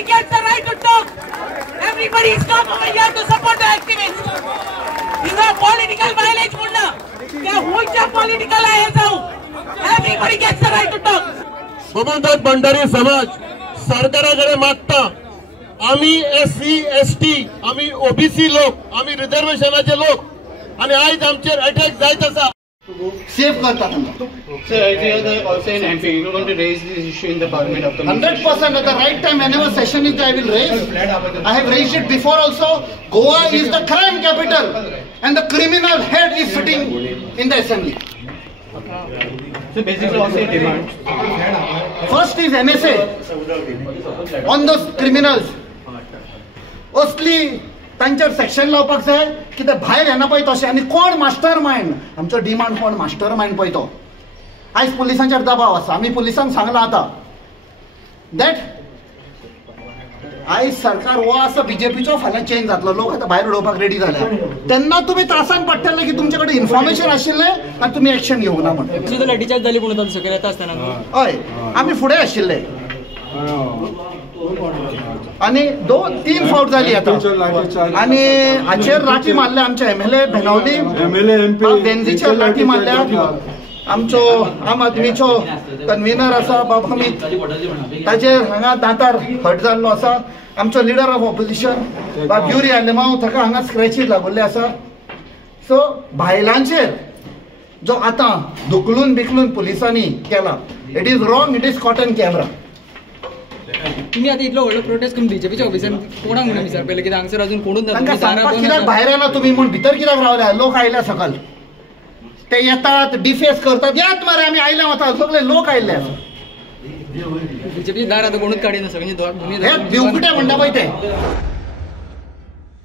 Nobody gets the right to talk. Everybody is come over here to support the activists. You know political violence म्हणणं त्या होईच्या political आहे जाऊ. Everybody gets the right to talk. Gomantak Bhandari समाज सरकाराकडे मागता आम्ही SC ST आम्ही OBC लोक आम्ही रिझर्वेशनाचे लोक आणि आज आमचे अटॅक जायत असा सेफ करतात. So also in MP, you're going to raise this issue in the Parliament of the 100% at the right time. Whenever session is, I will raise. I have raised it before also. Goa is the crime capital, and the criminal head is sitting in the assembly. So basically also a demand. First is NSA on those criminals. Mostly तांचेर section लावपाक जाय कित्याक भायर येना पळय तशें आनी कोण मास्टर मायंड आमचो डिमांड कोण मास्टर मायंड पळय तो आयज पुलिसांचेर दबाव आसा आमी पुलिसांक सांगलां आतां दॅट आयज सरकार हो आसा बीजेपीचो फाल्यां चेंज जातलो लोक आतां भायर उडोवपाक रेडी जाल्या तेन्ना तुमी त्रासान पडटले की तुमचे कडेन इन्फॉर्मेशन आशिल्लें आनी तुमी एक्शन घेवंक ना म्हणून लाठीचार्ज जाली म्हणून सकयल येता आसतना हय आमी फुडें आशिल्ले आणि 2-3 फावट झाली आता आणि हाचेर लाठी मारल्या आमच्या MLA बेनावली बेंझीचेर लाठी मारल्या आमचो आम आदमीचो कन्व्हिनर आसा बाबा अमित ताचेर हांगा दांतार हट जाल्लो आसा आमचो लिडर ऑफ ऑपोजिशन बाब युरी आलेमांव ताका हांगा स्क्रॅचीस लागुल्ले आसा सो भायलांचेर जो आतां धुकलून बिकलून पुलिसांनी केला it is wrong it is caught on camera. तुम्ही आता इतलो व्हडलो प्रोटेस्ट करून बीजेपीच्या ऑफिसान कोणाक म्हणून विचारपले कित्याक हांगसर अजून कोणूच तांकां सांगपाक कित्याक भायर येना तुमी म्हूण भितर कित्याक रावल्या लोक आयल्या सकल ते येतात डिफेस करतात यात मरे आमी आयले वतात सगळे लोक आयले बीजेपीचे दार आतां कोणूच काडिना सगळीं हे दिवकुटे म्हणटा पळय ते